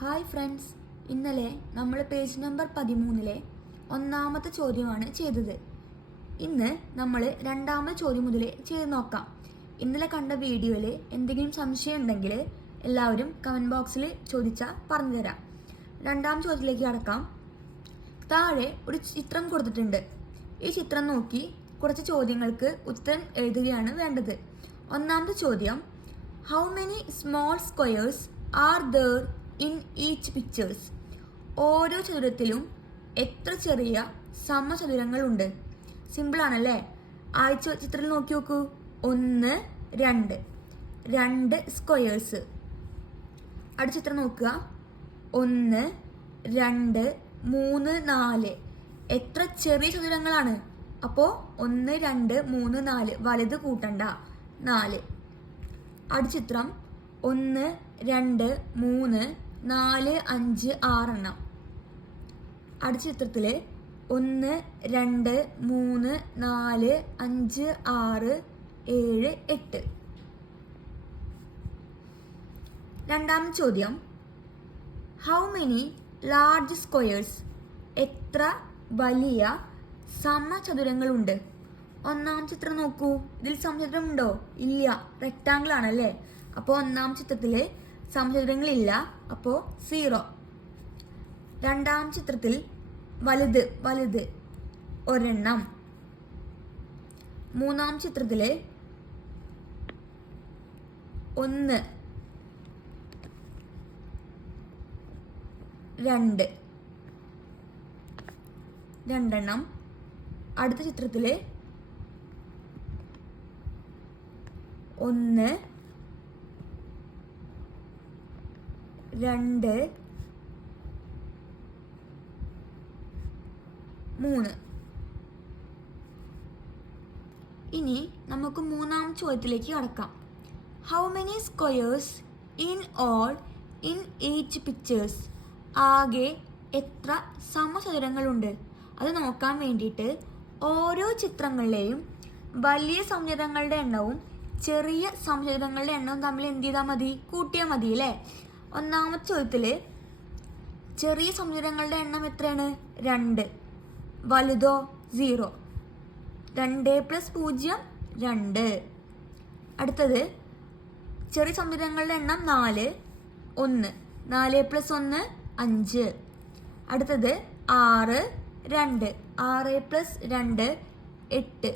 Hi friends, ഇന്നലെ നമ്മൾ page number 13-ലെ ഒന്നാമത്തെ ചോദ്യമാണ് ചെയ്തത്. ഇന്ന് നമ്മൾ രണ്ടാമത്തെ ചോദ്യം മുതൽ ചെയ്ത് നോക്കാം. ഇന്നലെ കണ്ട വീഡിയോയിൽ എന്തെങ്കിലും സംശയം ഉണ്ടെങ്കിൽ എല്ലാവരും കമൻറ്റ് ബോക്സിൽ ചോദിച്ചാൽ പറഞ്ഞു തരാം. രണ്ടാം ചോദ്യത്തിലേക്ക് കടക്കാം. താഴെ ഒരു ചിത്രം കൊടുത്തിട്ടുണ്ട്. ഈ ചിത്രം നോക്കി കുറച്ച് ചോദ്യങ്ങൾക്ക് ഉത്തരം എഴുതുകയാണ് വേണ്ടത്. ഒന്നാമത്തെ ചോദ്യം, how many small squares are there in each pictures? ഓരോ ചതുരത്തിലും എത്ര ചെറിയ സമചതുരങ്ങളുണ്ട്? സിമ്പിൾ ആണല്ലേ? ചിത്രത്തിൽ നോക്കി നോക്കൂ. 1, 2 2 സ്ക്വയേഴ്സ്. അടുത്ത ചിത്രം നോക്കുക. 1, 2, 3, 4 എത്ര ചെറിയ ചതുരങ്ങളാണ്? അപ്പോൾ 1, 2, 3, 4 വലുത് കൂട്ടണ്ട, 4. അടുത്ത ചിത്രം 1, 2, 3, 4, 5, 6 എണ്ണം. അടുത്ത ചിത്രത്തിൽ 1, 2, 3, 4, 5, 6, 7, 8. രണ്ടാമത്തെ ചോദ്യം, ഹൗ മെനി ലാർജ് സ്ക്വയേഴ്സ്? എത്ര വലിയ സമചതുരങ്ങളുണ്ട്? ഒന്നാം ചിത്രം നോക്കൂ. ഇതിൽ സമചതുരം ഉണ്ടോ? ഇല്ല, റെക്ടാങ്കിൾ ആണല്ലേ. അപ്പോൾ ഒന്നാം ചിത്രത്തിൽ സമചതുരങ്ങളില്ല, അപ്പോൾ 0. രണ്ടാം ചിത്രത്തിൽ വലുത് ഒരെണ്ണം. മൂന്നാം ചിത്രത്തിൽ 1, 2 രണ്ടെണ്ണം. അടുത്ത ചിത്രത്തിൽ 1, 2, 3. ഇനി നമുക്ക് മൂന്നാം ചോദ്യത്തിലേക്ക് കടക്കാം. How many squares in all in each pictures? ആകെ എത്ര സമചതുരങ്ങളുണ്ട്? അത് നോക്കാൻ വേണ്ടിയിട്ട് ഓരോ ചിത്രങ്ങളിലെയും വലിയ സമചതുരങ്ങളുടെ എണ്ണവും ചെറിയ സമചതുരങ്ങളുടെ എണ്ണവും തമ്മിൽ എന്ത് ചെയ്താൽ മതി? കൂട്ടിയാൽ മതി അല്ലേ? ഒന്നാമത്തെ ചോദ്യത്തിൽ ചെറിയ സമചതുരങ്ങളുടെ എണ്ണം എത്രയാണ്? 2. വലുതോ? 0. 2 + 0 2. അടുത്തത് ചെറിയ സമചതുരങ്ങളുടെ എണ്ണം 4. 1. 4 + 1 5. അടുത്തത് 6, 2. 6 + 2 8.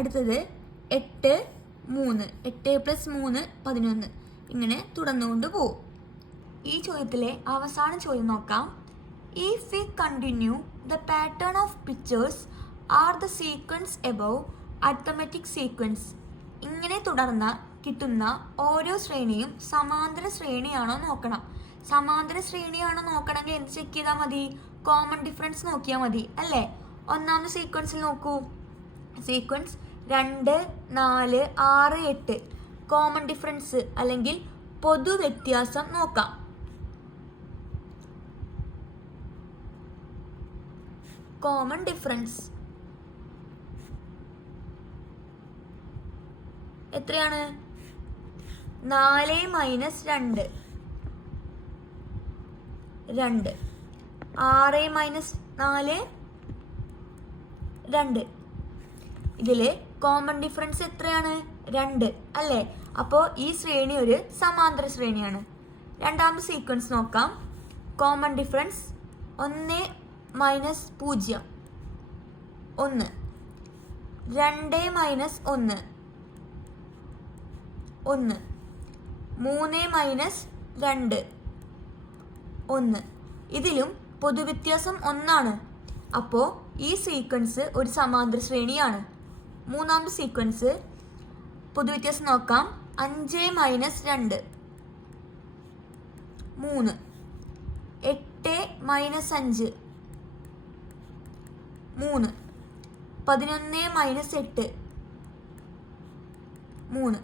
അടുത്തത് 8, 3. 8 + 3 11. ഇങ്ങനെ തുടർന്നുകൊണ്ട് പോകും. ഈ ചോദ്യത്തിലെ അവസാന ചോദ്യം നോക്കാം. If we continue the pattern of pictures are the sequence above arithmetic sequence? ഇങ്ങനെ തുടർന്ന് കിട്ടുന്ന ഓരോ ശ്രേണിയും സമാന്തര ശ്രേണിയാണോ നോക്കണം. സമാന്തര ശ്രേണിയാണോ നോക്കണമെങ്കിൽ എന്ത് ചെക്ക് ചെയ്താൽ മതി? കോമൺ ഡിഫറൻസ് നോക്കിയാൽ മതി അല്ലേ? ഒന്നാമത്തെ സീക്വൻസിൽ നോക്കൂ. സീക്വൻസ് 2, 4, 6, 8. കോമൺ ഡിഫറൻസ് അല്ലെങ്കിൽ പൊതു വ്യത്യാസം നോക്കാം. കോമൺ ഡിഫറൻസ് എത്രയാണ്? 4 - 2 2. 6 - 4 2. ഇതിൽ കോമൺ ഡിഫറൻസ് എത്രയാണ്? 2 അല്ലേ? അപ്പോൾ ഈ ശ്രേണി ഒരു സമാന്തര ശ്രേണിയാണ്. രണ്ടാമത്തെ സീക്വൻസ് നോക്കാം. Common difference 1 - 0 1. 2 - 1 1. 3 - 2 1. ഇതിലും പൊതുവ്യത്യാസം 1 അപ്പോൾ ഈ സീക്വൻസ് ഒരു സമാന്തര ശ്രേണിയാണ്. മൂന്നാമത്തെ സീക്വൻസ് പൊതുവ്യത്യാസം നോക്കാം. 5 - 2 3. 8 - 5 3. 11 - 8 3.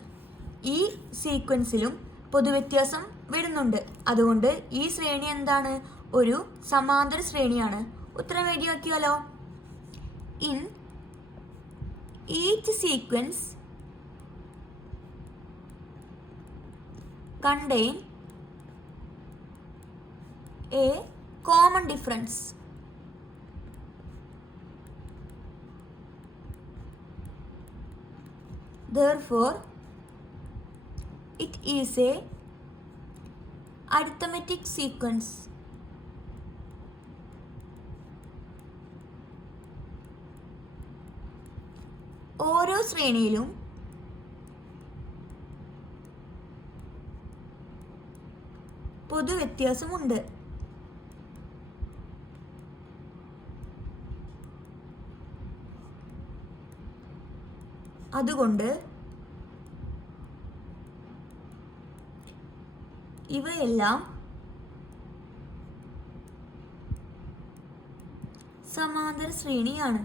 ഈ സീക്വൻസിലും പൊതുവ്യത്യാസം വരുന്നുണ്ട്. അതുകൊണ്ട് ഈ ശ്രേണി എന്താണ്? ഒരു സമാന്തര ശ്രേണിയാണ്. ഉത്തരം എഴുതി വയ്ക്കുമല്ലോ. In each sequence contain a common difference. Therefore, it is a arithmetic sequence. ഓരോ ശ്രേണിയിലും പൊതുവ്യത്യാസമുണ്ട്. അതുകൊണ്ട് ഇവയെല്ലാം സമാന്തര ശ്രേണിയാണ്.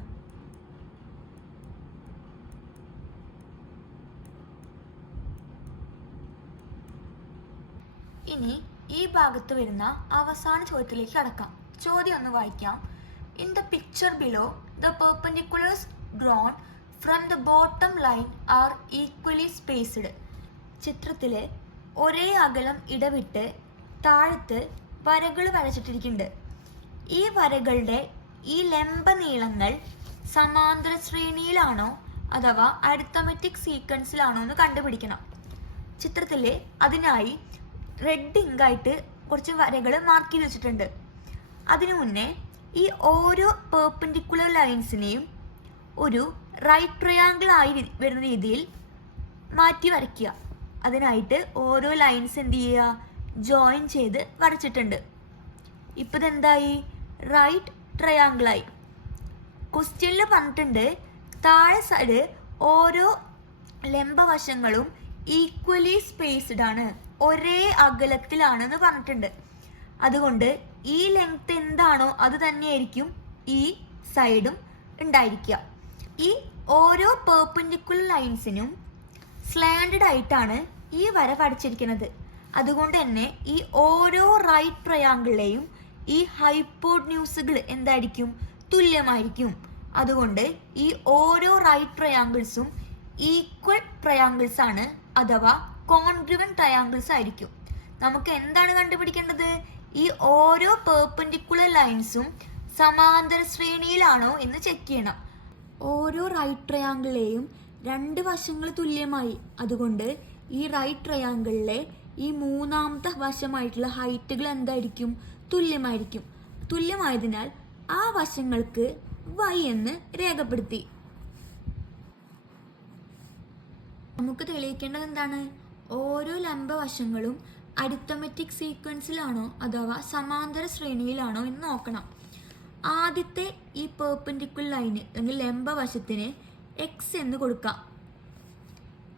ഇനി ഈ ഭാഗത്ത് വരുന്ന അവസാന ചോദ്യത്തിലേക്ക് കടക്കാം. ചോദ്യം ഒന്ന് വായിക്കാം. In the picture below the perpendiculars drawn from the bottom line are equally spaced. ചിത്രത്തിലെ ഒരേ അകലം ഇടവിട്ട് താഴത്ത് വരകൾ വരച്ചിട്ടിരിക്കുന്നുണ്ട്. ഈ വരകളുടെ ഈ ലംബ നീളങ്ങൾ സമാന്തര ശ്രേണിയിലാണോ അഥവാ അരിത്തമെറ്റിക് സീക്വൻസിലാണോ എന്ന് കണ്ടുപിടിക്കണം. ചിത്രത്തിലെ അതിനായി റെഡ് ഇങ്കായിട്ട് കുറച്ച് വരകൾ മാർക്ക് ചെയ്ത് വെച്ചിട്ടുണ്ട്. അതിനു മുന്നേ ഈ ഓരോ പെർപെൻഡിക്കുലർ ലൈൻസിനെയും ഒരു റൈറ്റ് ട്രയാങ്കിൾ ആയി വരുന്ന രീതിയിൽ മാറ്റി വരയ്ക്കുക. അതിനായിട്ട് ഓരോ ലൈൻസ് എന്ത് ചെയ്യുക, ജോയിൻ ചെയ്ത് വരച്ചിട്ടുണ്ട്. ഇപ്പം ഇതെന്തായി, റൈറ്റ് ട്രയാങ്കിളായി. ക്വസ്റ്റ്യനിൽ പറഞ്ഞിട്ടുണ്ട് താഴെ സൈഡ് ഓരോ ലംബവശങ്ങളും ഈക്വലി സ്പേസ്ഡ് ആണ്, ഒരേ അകലത്തിലാണെന്ന് പറഞ്ഞിട്ടുണ്ട്. അതുകൊണ്ട് ഈ ലെങ്ത് എന്താണോ അത് തന്നെയായിരിക്കും ഈ സൈഡും ഉണ്ടായിരിക്കുക. ഈ ഓരോ പെർപെൻഡിക്കുലർ ലൈൻസിനും സ്ലാൻഡഡ് ആയിട്ടാണ് ഈ വര വരച്ചിരിക്കുന്നത്. അതുകൊണ്ട് തന്നെ ഈ ഓരോ റൈറ്റ് ട്രയാങ്കിളിലെയും ഈ ഹൈപ്പോട്ന്യൂസുകൾ എന്തായിരിക്കും, തുല്യമായിരിക്കും. അതുകൊണ്ട് ഈ ഓരോ റൈറ്റ് ട്രയാങ്കിൾസും ഈക്വൽ ട്രയാങ്കിൾസ് ആണ് അഥവാ കോൺഗ്രുവൻ ട്രയാങ്കിൾസ് ആയിരിക്കും. നമുക്ക് എന്താണ് കണ്ടുപിടിക്കേണ്ടത്, ഈ ഓരോ പെർപെൻഡിക്കുലർ ലൈൻസും സമാന്തര ശ്രേണിയിലാണോ എന്ന് ചെക്ക് ചെയ്യണം. ഓരോ റൈറ്റ് ട്രയാങ്കിളിലെയും രണ്ട് വശങ്ങൾ തുല്യമായി. അതുകൊണ്ട് ഈ റൈറ്റ് ട്രയാങ്കിളിലെ ഈ മൂന്നാമത്തെ വശമായിട്ടുള്ള ഹൈറ്റുകൾ എന്തായിരിക്കും, തുല്യമായിരിക്കും. തുല്യമായതിനാൽ ആ വശങ്ങൾക്ക് y എന്ന് രേഖപ്പെടുത്തി. നമുക്ക് തെളിയിക്കേണ്ടത് എന്താണ്, ഓരോ ലംബവശങ്ങളും അരിത്തമെറ്റിക് സീക്വൻസിലാണോ അഥവാ സമാന്തര ശ്രേണിയിലാണോ എന്ന് നോക്കണം. ആദ്യത്തെ ഈ പെർപെൻഡിക്കുലർ ലൈന് അല്ലെങ്കിൽ ലംബവശത്തിന് x എന്ന് കൊടുക്കാം.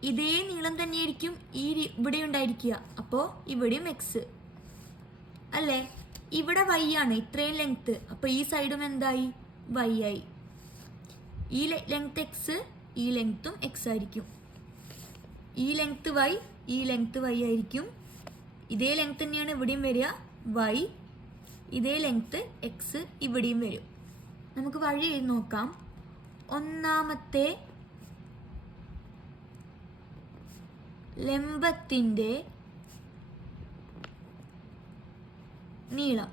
ഇതേ നീളം തന്നെയായിരിക്കും ഇവിടെ ഉണ്ടായിരിക്കുക. അപ്പോൾ ഇവിടെയും x അല്ലേ. ഇവിടെ y ആണ്, ഇത്രയും ലെങ്ത്. അപ്പോൾ ഈ സൈഡും എന്തായി, y ആയി. ഈ ലെങ്ത് x, ഈ ലെങ്ത്തും x ആയിരിക്കും. ഈ ലെങ്ത് y, ഈ ലെങ്ത് y ആയിരിക്കും. ഇതേ ലെങ്ത് തന്നെയാണ് ഇവിടെയും വരിക, y. ഇതേ ലെങ്ത് x ഇവിടെയും വരും. നമുക്ക് വഴി എഴുതി നോക്കാം. ഒന്നാമത്തെ ലംബത്തിൻ്റെ നീളം,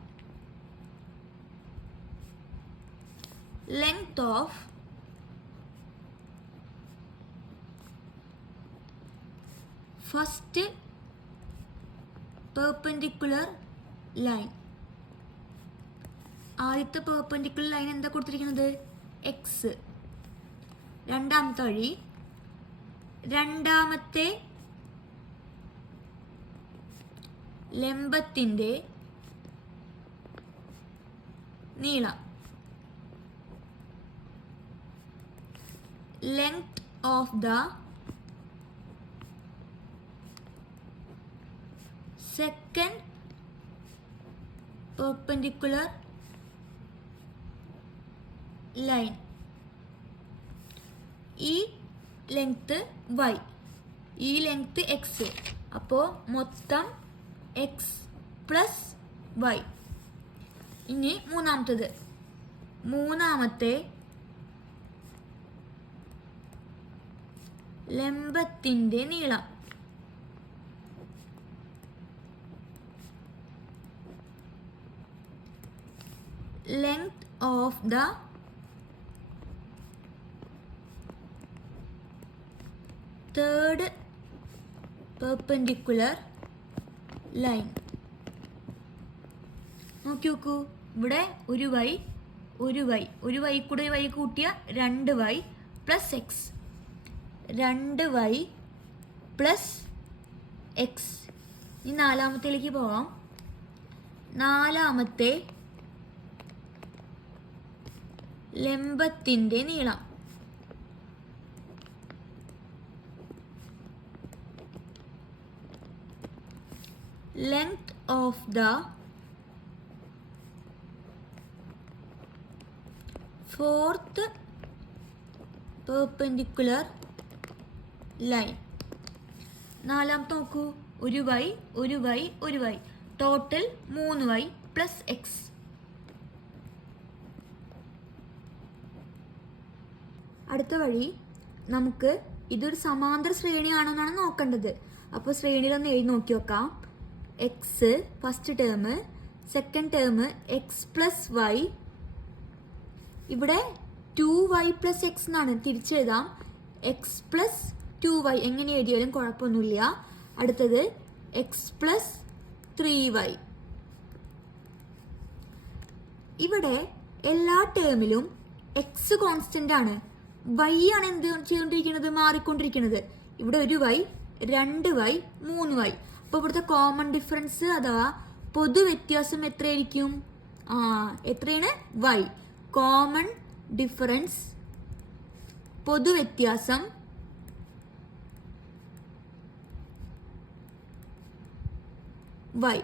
length of first perpendicular line. ആദ്യത്തെ പെർപെൻഡിക്കുലർ ലൈൻ എന്താ കൊടുത്തിരിക്കുന്നത്, x. രണ്ടാമത്തെ വഴി, രണ്ടാമത്തെ ലംബത്തിൻ്റെ നീളം, length of the second perpendicular line. ഈ ലെങ്ത് y, ഈ ലെങ്ത് x. അപ്പോൾ മൊത്തം x പ്ലസ് y. ഇനി മൂന്നാമത്തേത്, മൂന്നാമത്തെ ലംബത്തിൻ്റെ നീളം, length of the third perpendicular line. നോക്കി നോക്കൂ, ഇവിടെ ഒരു വൈ കൂടെ വൈ കൂട്ടിയ 2y plus X, 2y plus X. ഇനി നാലാമത്തേലേക്ക് പോവാം. നാലാമത്തെ ലംബത്തിൻ്റെ നീളം length of the fourth perpendicular line. നാലാമത്തെ നോക്കൂ, ഒരു Y total 3y plus X. അടുത്ത വഴി നമുക്ക് ഇതൊരു സമാന്തര ശ്രേണിയാണെന്നാണ് നോക്കേണ്ടത്. അപ്പോൾ ശ്രേണിയിലൊന്ന് എഴുതി നോക്കി നോക്കാം. X first term, second term x plus y, ഇവിടെ 2y പ്ലസ് എക്സ് എന്നാണ്, തിരിച്ചെഴുതാം. എക്സ് പ്ലസ് 2y എങ്ങനെ എഴുതിയാലും കുഴപ്പമൊന്നുമില്ല. അടുത്തത് എക്സ് പ്ലസ് 3y. ഇവിടെ എല്ലാ ടേമിലും എക്സ് കോൺസ്റ്റന്റ് ആണ്, വൈ ആണ് എന്ത് ചെയ്തുകൊണ്ടിരിക്കുന്നത്, മാറിക്കൊണ്ടിരിക്കുന്നത്. ഇവിടെ ഒരു വൈ, 2y, 3y. അപ്പോൾ ഇവിടുത്തെ കോമൺ ഡിഫറൻസ് അഥവാ പൊതുവ്യത്യാസം എത്രയായിരിക്കും? എത്രയാണ്? വൈ. കോമൺ ഡിഫറൻസ്, പൊതുവ്യത്യാസം വൈ.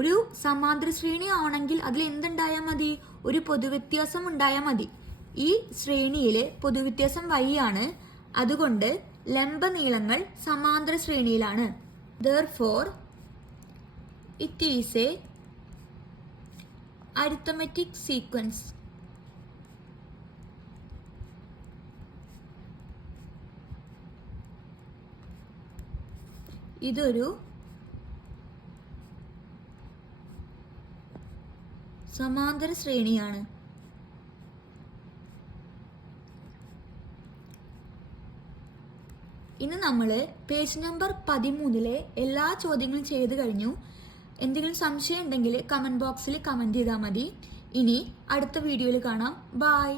ഒരു സമാന്തര ശ്രേണി ആണെങ്കിൽ അതിൽ എന്തുണ്ടായാൽ മതി? ഒരു പൊതുവ്യത്യാസം ഉണ്ടായാൽ മതി. ഈ ശ്രേണിയിലെ പൊതുവ്യത്യാസം വൈ ആണ്. അതുകൊണ്ട് ലംബ നീളങ്ങൾ സമാന്തര ശ്രേണിയിലാണ്. Therefore, it is a arithmetic sequence. ഇതൊരു സമാന്തര ശ്രേണിയാണ്. ഇന്ന് നമ്മൾ പേജ് നമ്പർ 13 എല്ലാ ചോദ്യങ്ങളും ചെയ്ത് കഴിഞ്ഞു. എന്തെങ്കിലും സംശയം ഉണ്ടെങ്കിൽ കമൻറ്റ് ബോക്സിൽ കമൻറ്റ് ചെയ്താൽ മതി. ഇനി അടുത്ത വീഡിയോയിൽ കാണാം. ബൈ.